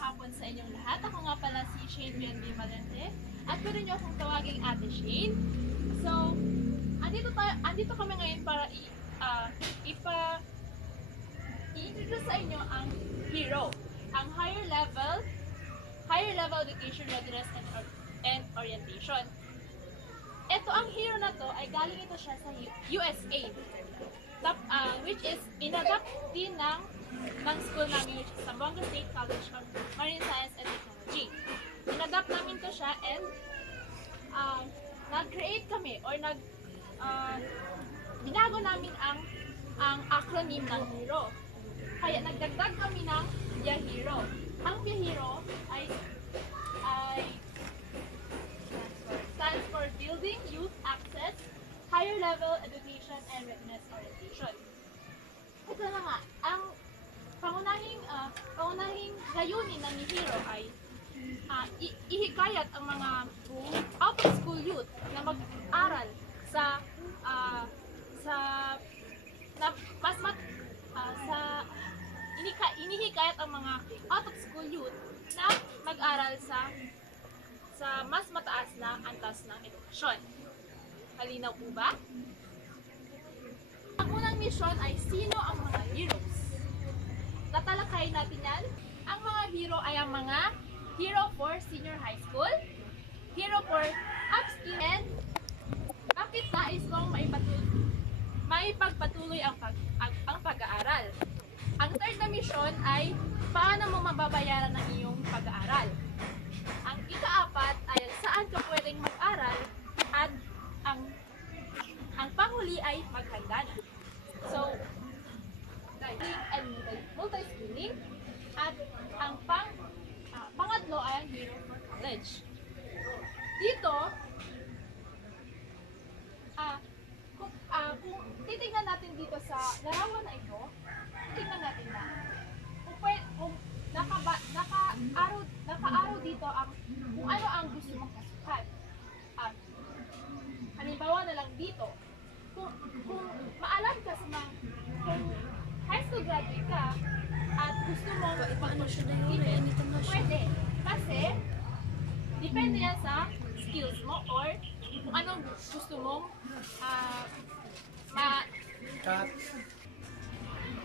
hapon sa inyong lahat. Ako nga pala si Shane B. Valente at pwede niyo akong tawaging Ate Shane. So, andito kami ngayon para i-introduce sa inyo ang HERO, ang Higher Level Education Readiness and Orientation. Ito, ang HERO na to ay galing ito siya sa USA, which is inadopt din ng school namin, which is Zamboanga State College of Marine Science and Technology. Inadopt namin to siya and nag-create kami or binago namin ang acronym ng HERO. Kaya nagdagdag kami ng BIAHERO. Ang BIAHERO ay stands for Building Youth Access, Higher Level Education and Readiness Orientation. Ito na nga, ang pangunahing layunin ng HERO ay ihikayat ang mga out-of-school youth na mag-aral inihikayat ang mga out-of-school youth na mag-aral sa mas mataas na antas ng edukasyon. Malinaw po ba? Ang unang misyon ay sino ang mga heroes? Tatalakayin natin yan. Ang mga hero ay ang mga hero for senior high school, hero for upskill, and bakit nais kong maipagpatuloy ang pag-aaral. Ang third na misyon ay paano mo mababayaran ang iyong pag-aaral. Ang ika-apat ay saan ka pwedeng mag-aral at ang panghuli ay maghanda na. So, skilling and multi-skilling, at ang pangatlo ay ang hero for college. Dito, kung titingnan natin dito sa larawan na ito, tingnan natin na kung naka-araw dito kung ano ang gusto mong pasukan. Halimbawa na lang dito, kung maalam ka sa kung high school graduate ka at gusto mong pwede. Kasi, depende yan sa skills mo or kung anong gusto mong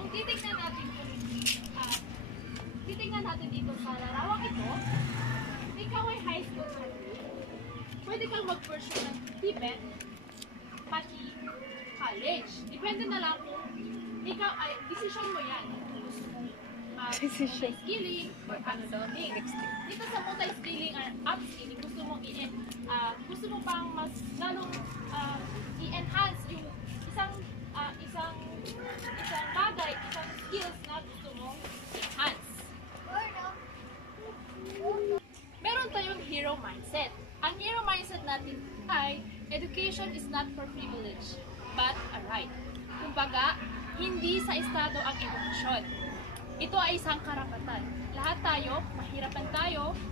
kung titignan natin dito sa larawang ito, ikaw ay high school graduate, pwede kang mag-pursue ng TPET, pati college. Depende na lang kung ikaw ay, decision mo yan. Gusto mong multi-skilling or upskilling. Dito sa multi-skilling or upskilling, gusto mo pang mas lalong i-enhance yung isang bagay, isang skills na gusto mong enhance. Meron tayong hero mindset. Ang hero mindset natin ay education is not for privilege, but a right. Kumbaga, hindi sa estado ang edukasyon. Ito ay isang karapatan. Lahat tayo,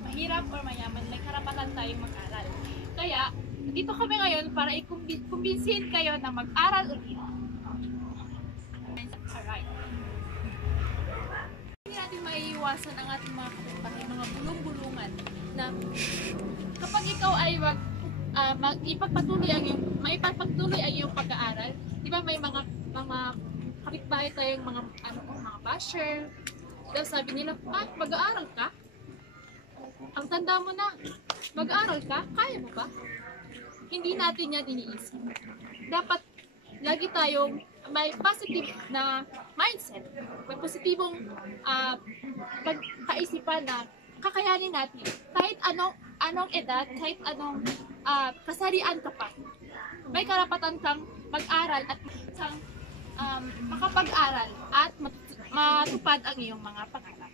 mahirap or mayaman, may karapatan tayong mag-aral. Kaya, dito kami ngayon para i-kumbinsin kayo na mag-aral ulit. Alright. Hindi natin maiiwasan ang ating mga kapitbahay, mga bulong-bulungan na kapag ikaw ay maipagpatuloy ang iyong pag-aaral, di ba may mga kapitbahay tayong mga basher. Daw sabi nila, mag-aaral ka? Ang tanda mo na, mag-aaral ka? Kaya mo ba? Hindi natin yan iniisip. Dapat lagi tayong may positive na mindset, may positibong pagkaisipan na kakayanin natin. Kahit anong edad, kahit anong kasarian ka pa, may karapatan kang mag-aral at makapag-aral at matupad ang iyong mga pangarap.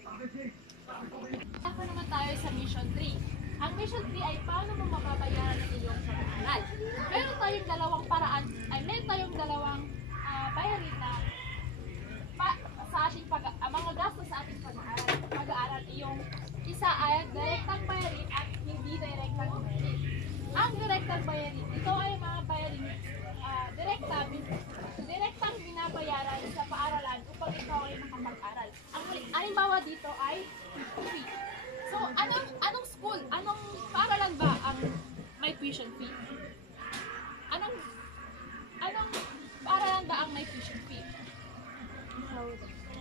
Ako naman tayo sa Mission 3. Ang Mission 3 ay paano mo mababayaran ang iyong pag-aaral. Meron tayong dalawang bayarin na sa ating mga gastos sa ating pag-aaral. Yung isa ay direktang bayarin at hindi direktang bayarin. Ang direktang bayarin, ito ay mga bayarin direktang binabayaran sa paaralan upang ikaw ay makapag-aral. Ang halimbawa dito ay tuition fee. Anong school, anong paaralan ba ang may tuition fee? Anong paaralan ba ang may tuition fee?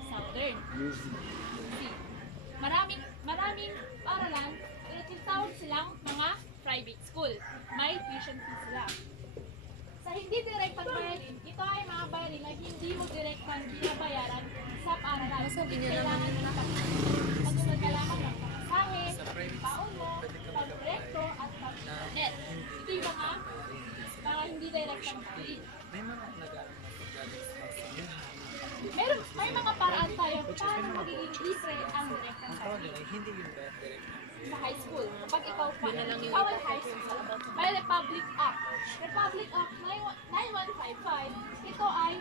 Southern. See, maraming paaralan, pero tinatawag silang mga private school. May tuition fee sila. Sa hindi direktang bayarin, ito ay mga bayarin na hindi mo direktang binabayaran sa paaralan. Kailangan mo pagsunod ka lamang ng pamasahe, paon mo, pagdirekto, at pag-net. Ito yung mga hindi direktang bayarin. May mga nag-aaral May mga paraan tayo paano magiging libre ang direktang bayarin. hindi yung direct. Sa high school, kapag ikaw ay high school, may Republic Act. Republic Act 9155, ito ay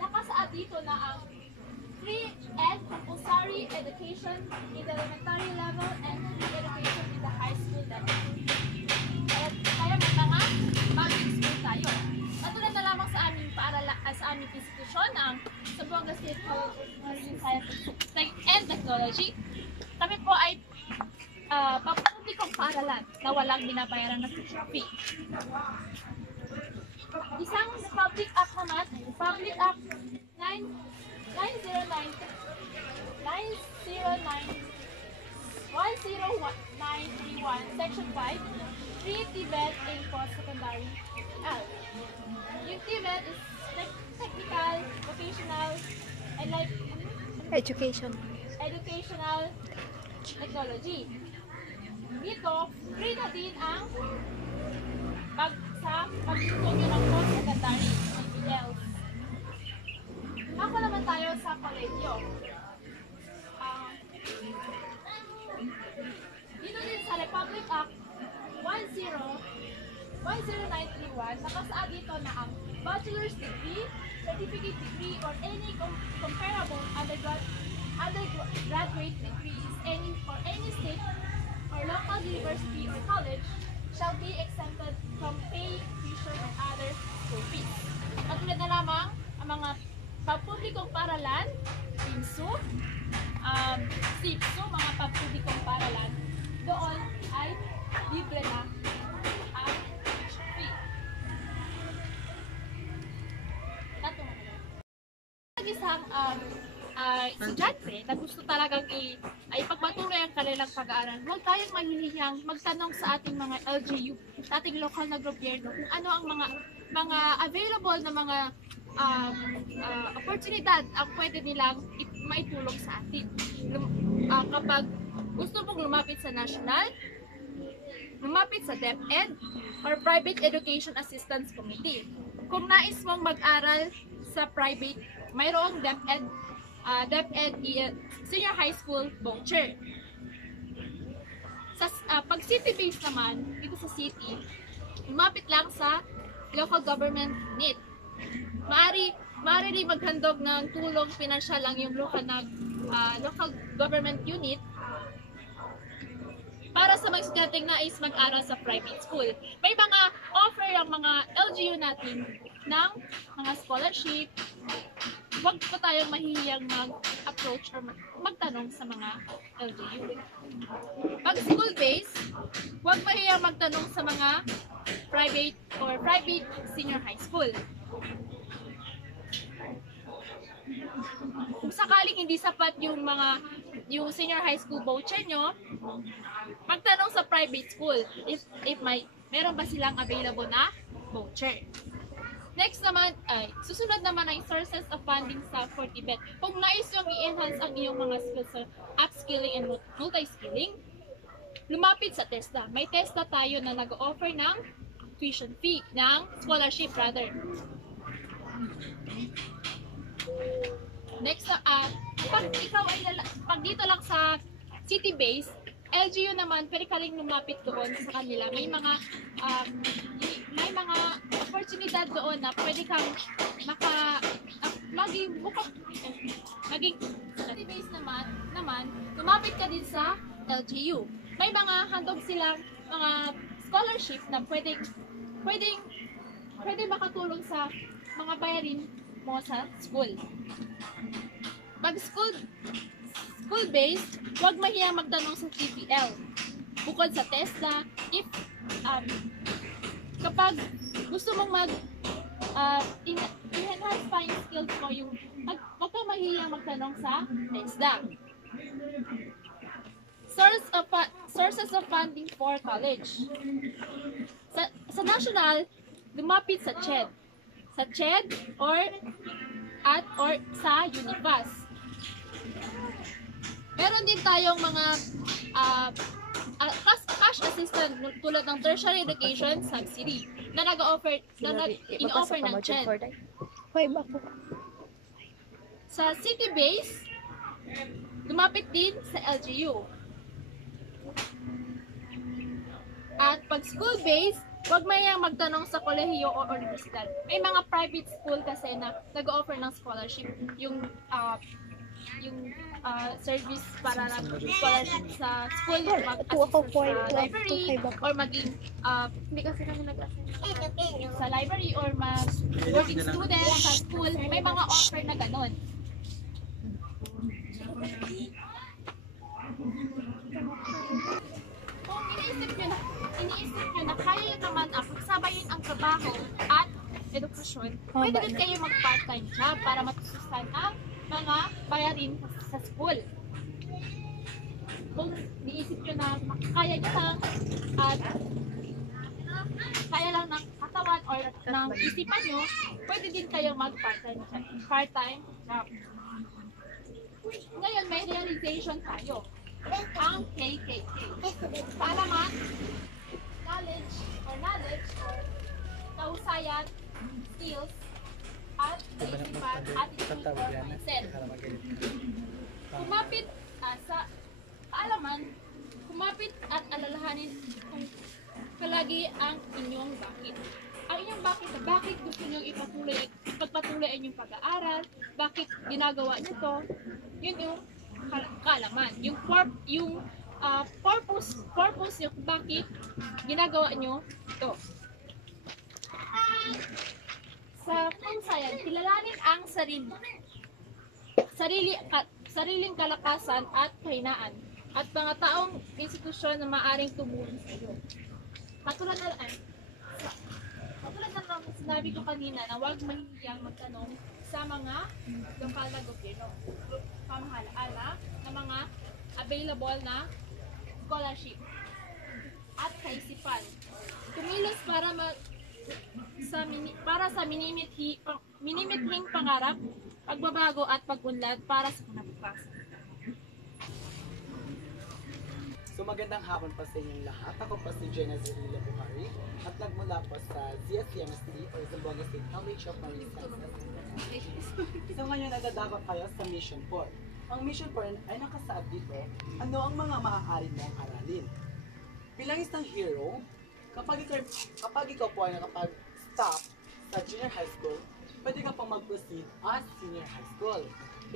nakasaad dito na ang free and compulsory education in the elementary level and free education in the high school level. Kaya may mga public school tayo. Katulad na lamang sa aming sa aming institusyon, ang Zamboanga State College of Marine Science and Technology. Kami po ay papublikong paaralan na walang binabayaran ng tuition fee. Isang Republic Act naman, Republic Act 10931, Section 5, free TVET in post-secondary. Yung TVET is technical, vocational, and educational technology. Dito, free na din ang pagtutong nyo ng post-secondary CPLs. Ako naman tayo sa kolegyo. Dito din sa Republic Act 10931, nakasaad dito na ang bachelor's degree, certificate degree, or any comparable undergraduate degrees for any state or local university or college shall be exempted from paying tuition and other school fees. Katulad na lamang ang mga pampublikong paaralan, PIMSU, SIPSU, mga pampublikong paaralan, doon ay libre na ang tuition fee. Isang estudyante na gusto talagang ipagpatuloy ang kanilang pag-aaral, huwag tayong mahihiyang magtanong sa ating mga LGU, sa ating lokal na gobyerno, kung ano ang mga available na mga oportunidad ang pwede nilang maitulong sa atin. Kapag gusto mong lumapit sa national, lumapit sa DepEd or Private Education Assistance Committee. Kung nais mong mag-aral sa private, mayroong DepEd Senior High School voucher. Pag city-based naman, dito sa city, lumapit lang sa local government unit. Maaari rin maghandog ng tulong pinansyal lang yung local government unit para sa mga estudyanteng nais mag-aral sa private school. May mga offer ang mga LGU natin ng mga scholarship. Huwag po tayong mahihiyang mag-approach or magtanong sa mga LGU. Pag school-based, huwag mahihiyang magtanong sa mga private or private senior high school. Kung sakaling hindi sapat yung senior high school voucher nyo, magtanong sa private school if meron ba silang available na voucher. Next naman ay susunod naman ay sources of funding sa TVET. Kung nais yung i-enhance ang iyong mga skills sa upskilling and multi-skilling, lumapit sa TESDA. May TESDA tayo na nag-offer ng tuition fee, ng scholarship rather. Next, pag dito lang sa city-based, LGU naman, pwede ka rin lumapit doon sa kanila. May mga oportunidad doon na pwede kang maging city-based naman, lumapit ka din sa LGU. May mga handog silang mga scholarship na pwede makatulong sa mga bayarin mo sa school. Pag school school-based, huwag mahiyang magtanong sa TPL. Bukod sa TESDA, if kapag gusto mong enhance pa yung skills mo, huwag kang mahiyang magtanong sa TESDA. Sources of funding for college. Sa national, lumapit sa CHED. Sa CHED or sa Univas. Meron din tayong mga cash assistance tulad ng tertiary education subsidy na in-offer ng CHED. Sa city base, lumapit din sa LGU. At pag school base, huwag mayang magtanong sa kolehiyo o universidad. May mga private school kasi na nag-offer ng scholarship. Yung service para scholarship sa school, mag-assist sa library, or maging, hindi kasi kami nag-assist sa library, or mag-working student sa school. May mga offer na ganon. Kung iniisip nyo na kaya naman pagsabayin ang trabaho at edukasyon, pwede din kayo mag-part-time job para matustusan ang mga bayarin sa school. Kung iniisip nyo na kaya nyo lang at kaya lang ng katawan or ng isipan nyo, pwede din kayo mag-part-time job. Ngayon, may realization tayo. Ang KKK. Kaalaman, knowledge or kausayan, skills, at kaisipan, attitude or mindset. Kumapit sa kaalaman, kumapit at alalahanin kung palagi ang inyong bakit. Ang inyong bakit gusto nyo ipagpatuloy ang inyong pag-aaral, bakit ginagawa nyo to, yun yung kaalaman. Yung purpose yung bakit ginagawa nyo ito. Sa kausayan, kilalanin ang sariling kalakasan at kahinaan at mga taong institusyon na maaaring tumulong sa iyo. Katulad na sinabi ko kanina na huwag mahihiyang magtanong sa mga lokal na gobyerno, pamahalaan na mga available na scholarship at kaisipan. Kumilos para sa minimithing pangarap, pagbabago at pag-unlad para sa kinabukasan. So magandang hapon pa sa inyong lahat. Ako po si Jenna Zerila Buhari at nagmula po sa ZSCMSD or Zamboanga State College of Marine Sciences. So ngayon nagdadako kayo sa Mission 4. Ang Mission 4 ay nakasaad dito, ano ang mga maaari mong aralin. Bilang isang hero, kapag ikaw po ay nakapag-stop sa junior high school, pwede ka pong mag-proceed as senior high school.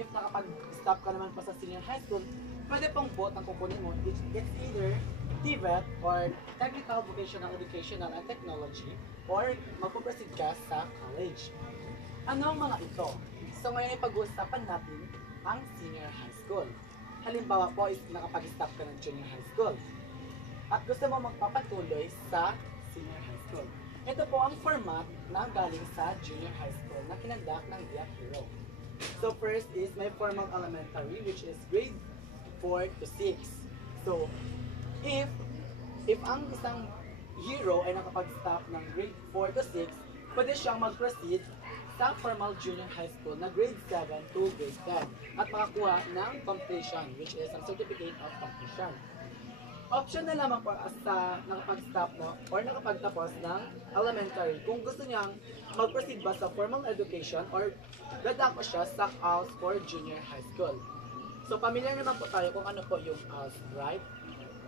If nakapag-stop ka naman po sa senior high school, pwede pong both ang kukunin mo. It's either TVET or Technical Vocational Educational and Technology or magpuproceed ka sa college. Ano ang mga ito? So ngayon ipag-uusapan natin ang senior high school. Halimbawa po is nakapag-stop ka ng junior high school at gusto mo magpapatuloy sa senior high school. Ito po ang format na galing sa junior high school na kinagdak ng Diak Hero. So first is may formal elementary which is grade 4 to 6. So if ang isang hero ay nakapag-stop ng grade 4 to 6, pwede siyang mag-proceed sa formal junior high school na grade 7 to grade 10 at makakuha ng completion which is ang certificate of completion. Option na lamang po sa nakapag-stop or nakapagtapos ng elementary kung gusto niyang mag-proceed ba sa formal education or dadako siya sa ALS for junior high school. So familiar naman po tayo kung ano po yung ALS, right?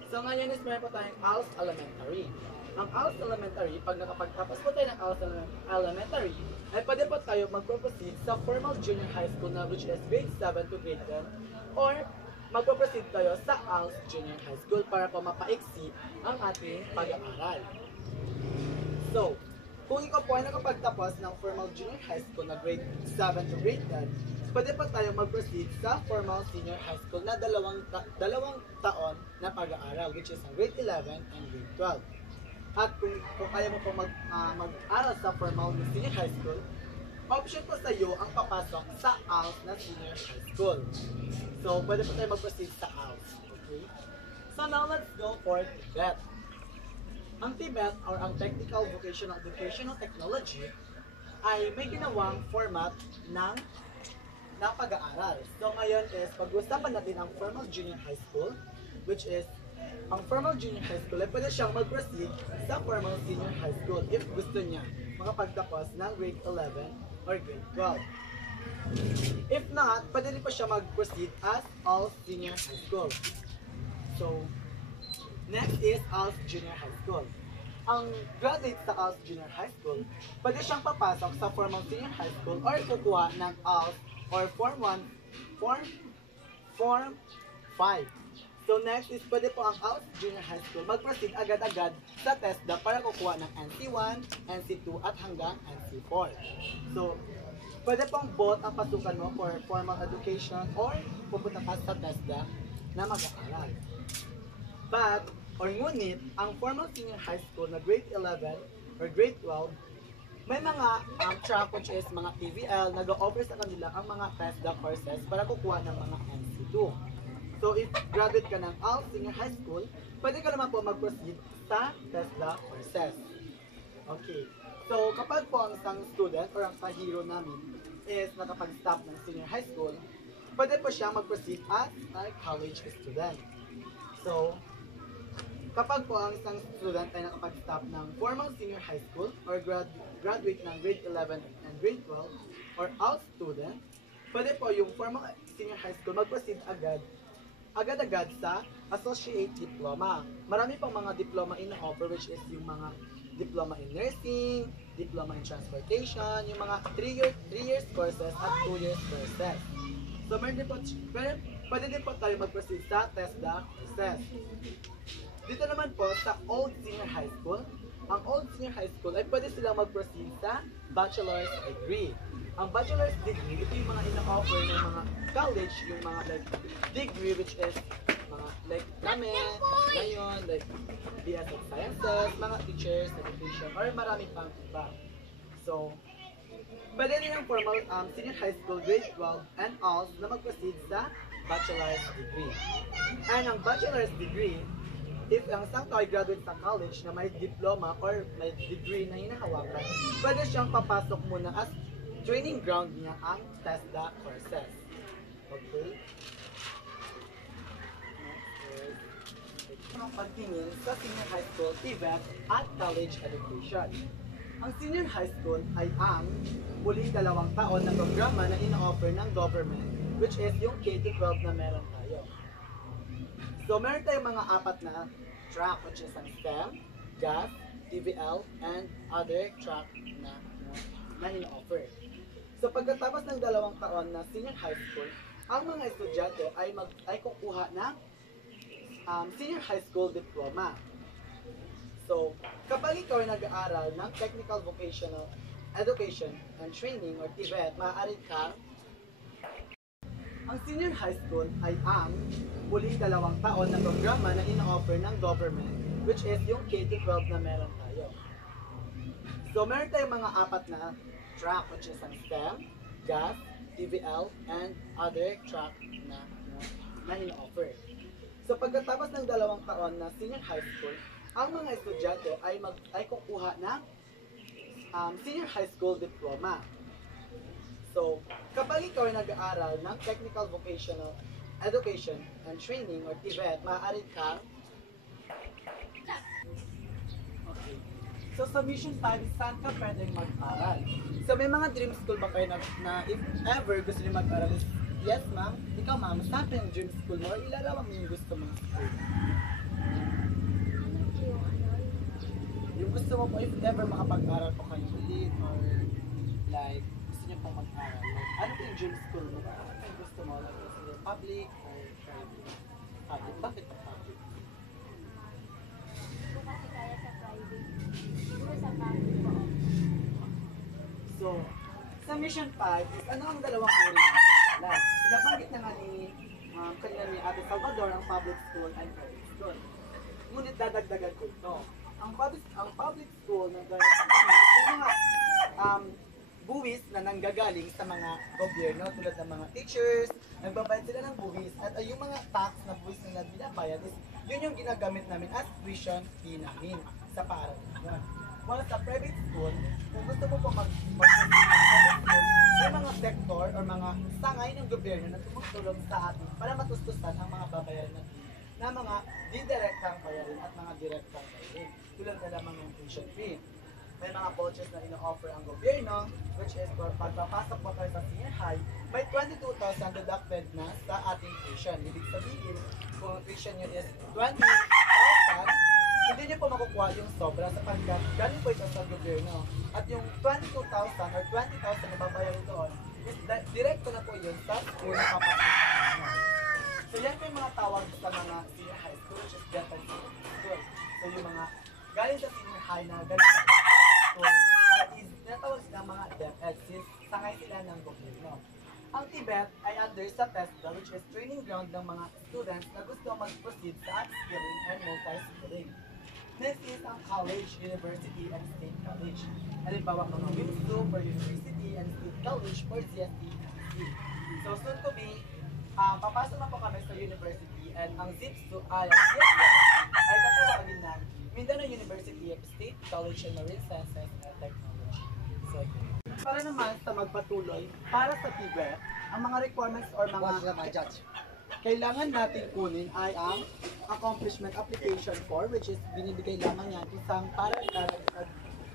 So ngayon is meron po tayong ALS Elementary. Ang ALS Elementary, pag nakapagtapos po tayo ng ALS Elementary, ay pwede po tayo mag-proceed sa formal junior high school na which is grade 7 to grade 10 or magpo-proceed tayo sa ALS Junior High School para po mapaiksi ang ating pag-aaral. So, kung ikaw po ay nakapagtapos ng formal junior high school na grade 7 to grade 10, pwede pa tayo mag-proceed sa formal senior high school na dalawang taon na pag-aaral, which is ang grade 11 and grade 12. At kung kaya mo pa mag-aral sa formal senior high school, option po sa iyo ang papasok sa ALS na senior high school. So, pwede pa tayo mag-proceed sa ALS. Okay? So now, let's go for TVET. Ang TVET, or ang Technical Vocational Educational Technology, ay may ginawang format ng pag-aaral. So ngayon is, pag-usapan natin ang formal junior high school, which is, ang formal junior high school ay pwede siyang mag-proceed sa formal senior high school if gusto niya makapagtapos ng grade 11 or grade 12. If not, pwede rin pa siya mag-proceed as all senior high school. So, next is ALS Junior High School. Ang graduate sa ALS Junior High School, pwede siyang papasok sa formal senior high school or kukuha ng ALS or Form 5. So next is pwede po ang ALS Junior High School mag-proceed agad-agad sa TESDA para kukuha ng NC1, NC2 at hanggang NC4. So, pwede pong both ang pasukan mo for formal education or pupunta ka sa TESDA na mag-aaral. But, or ngunit, ang formal senior high school na grade 11 or grade 12, may mga track which is mga TVL, nag-offer sa kanila ang mga TESDA courses para kukuha ng mga NC2. So, if graduate ka ng ALS Senior High School, pwede ka naman po mag-proceed sa TESDA courses. Okay. So, kapag po ang isang student or ang kahiro namin is nakapag-stop ng senior high school, pwede po siya mag-proceed as a college student. So, kapag po ang isang student ay nakapag-stop ng formal senior high school or graduate ng grade 11 and grade 12 or ALS student, pwede po yung formal senior high school mag-proceed agad-agad sa associate diploma. Marami pang mga diploma in-offer, which is yung mga diploma in nursing, diploma in transportation, yung mga 3 years courses at 2 years courses. So, pwede din po tayo mag-proceed sa TESDA courses. Dito naman po sa Old Senior High School, ang Old Senior High School ay pwede silang mag-proceed sa bachelor's degree. Ang bachelor's degree, ito yung mga ina-offer ng mga college, yung mga like degree which is mga like namin, ngayon, like BS of Sciences, mga teachers, education, or marami pang iba. So, pwede rin ang formal senior high school grade 12 and ALS na mag-proceed sa bachelor's degree. And ang bachelor's degree, if ang isang tao ay graduate sa college na may diploma or may degree na hinahawakan, pwede siyang papasok muna as training ground niya ang TESDA courses. Okay? Next is pagtingin sa senior high school, TVET at college education. Ang senior high school ay ang muling 2 taon na programa na ina-offer ng government, which is yung K-12 na meron tayo. So, meron tayong mga 4 na track, which is ang STEM, GAF, TVL, and other track na ina-offer. So, pagkatapos ng 2 taon na senior high school, ang mga estudyante ay kukuha ng senior high school diploma. So, kapag ikaw ay nag-aaral ng Technical Vocational Education and Training or TVET, maaari ka. Ang senior high school ay ang muling 2 taon na programa na ina-offer ng government, which is yung K-12 na meron tayo. So, meron tayong mga 4 na track, which is ang STEM, GAF, TVL, and other track na ina-offer. So, pagkatapos ng 2 taon na senior high school, ang mga estudyante ay kukuha ng senior high school diploma. So, kapag ikaw ay nag-aaral ng Technical Vocational Education and Training or TVET, maaari kang So, sa Mission 5, saan ka pwedeng mag-aral? So, may mga dream school ba kayo na if ever gusto niyo mag-aral? Yes, ma'am. Ikaw, ma'am, saan pa yung dream school mo? Or ilarawan mo yung gusto mong school? Yung gusto mo po, if ever makapag-aral po kayo ulit, or like, gusto niyo pong mag-aral, like, ano po yung dream school mo? Ano yung gusto mo? Like, gusto niyo public or private? Public. Bakit pa public? So, sa Mission 5, ano ang 2 uri? nila. Nabanggit na nga ni kanina ni Ate Salvador ang public school and private school. Ngunit dadagdagan ko ito. Ang public school ng mga buwis na nanggagaling sa mga gobyerno tulad ng mga teachers, nagbabayad sila ng buwis at yung mga tax na buwis na binabayad is yun yung ginagamit namin as tuition fee namin sa paaralan. While sa private school, kung gusto mo po mag-private school, may mga sektor o mga sangay ng gobyerno na tumutulong sa atin para matustusan ang mga babayaran natin na mga didirektang bayarin at mga direktang bayarin tulad na lamang ng tuition fee. May mga vouchers na ino-offer ang gobyerno, which is for pagpapasok po tayo sa senior high, may 22,000 deducted na sa ating tuition. Ibig sabihin, kung tuition nyo is 20,000, hindi nyo po makukuha yung sobra sapagkat galing po ito sa gobyerno. At yung 22,000 or 20,000 na babayarin doon, is direkto na po yun sa school na papasok. So yan po yung mga tawag sa mga senior high school, which is Gatan School. So yung mga galing sa senior high na galing sa school, is tinatawag sila mga DepEd since sangay sila ng gobyerno. Ang Tibet ay under sa TESDA, which is training ground ng mga students na gusto mag-proceed sa upskilling and multi-skilling. Next is ang college, university, and state college. Halimbawa mga WIMSU for university and state college for CST. So soon to be, papasok na po kami sa university and ang ZIPSU ay tatawagin ng Mindanao University of State College of Marine Sciences and Technology. So, para naman sa magpatuloy, para sa TVET, ang mga requirements or mga kailangan natin kunin ay ang accomplishment application form, which is binibigay lamang yan isang parang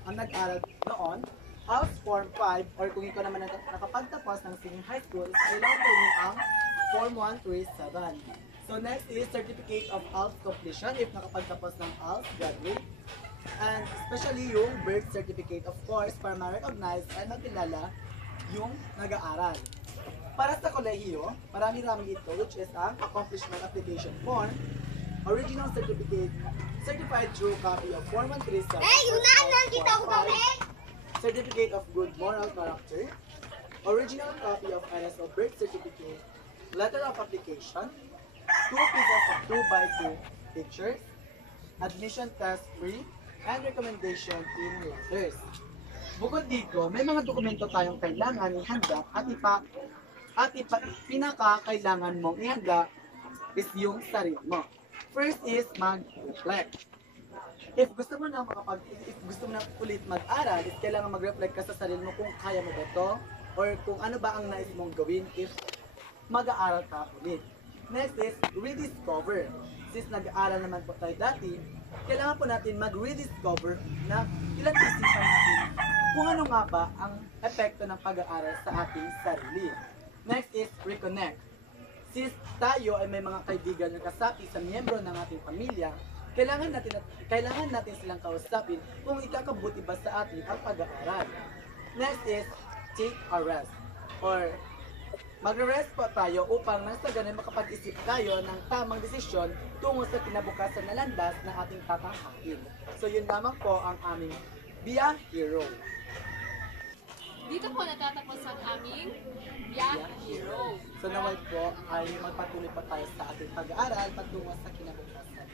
ang nag-aral noon. ALS Form 5, or kung ikaw naman nakapagtapos ng senior high school, kailangan kunin ang Form 137. So next is Certificate of ALS Completion if nakapagtapos ng ALS graduate. And especially yung birth certificate, of course, para ma-recognize and makilala yung nag-aaral. Para sa kolehiyo, marami-rami ito, which is ang Accomplishment Application Form, Original Certificate, Certified True Copy of Form 137, Certificate of Good Moral Character, Original Copy of NSO Birth Certificate, Letter of Application, 2 pieces of 2x2 pictures, admission test free, and recommendation in letters. Bukod dito, may mga dokumento tayong kailangan ihanda at pinaka-kailangan mong ihanda is yung sarili mo. First is mag-reflect. If gusto mo na ulit mag-aral, is kailangan mag-reflect ka sa sarili mo kung kaya mo ba ito or kung ano ba ang nais mong gawin if mag-aaral ka ulit. Next is rediscover. Since nag-aaral naman po tayo dati, kailangan po natin mag-rediscover na ilang isipan natin kung ano nga ba ang epekto ng pag-aaral sa ating sarili. Next is reconnect. Since tayo ay may mga kaibigan na kasapi sa miyembro ng ating pamilya, kailangan natin silang kausapin kung ikakabuti ba sa atin ang pag-aaral. Next is take a rest. Or magre-rest po tayo upang nang sa ganun makapag-isip tayo ng tamang desisyon tungo sa kinabukasan na landas na ating tatanghakin. So yun lamang po ang aming Be a Hero. Dito po natatapos ang aming Be a Hero. So naway po ay magpatuloy pa tayo sa ating pag-aaral patungo sa kinabukasan.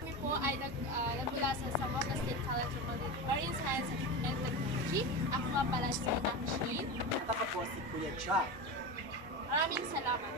Kami po ay nagmula sa Zamboanga State College of Marine Science and Technology. Ako nga pala si Naksheen. At ako po si Kuya Jack. Maraming salamat.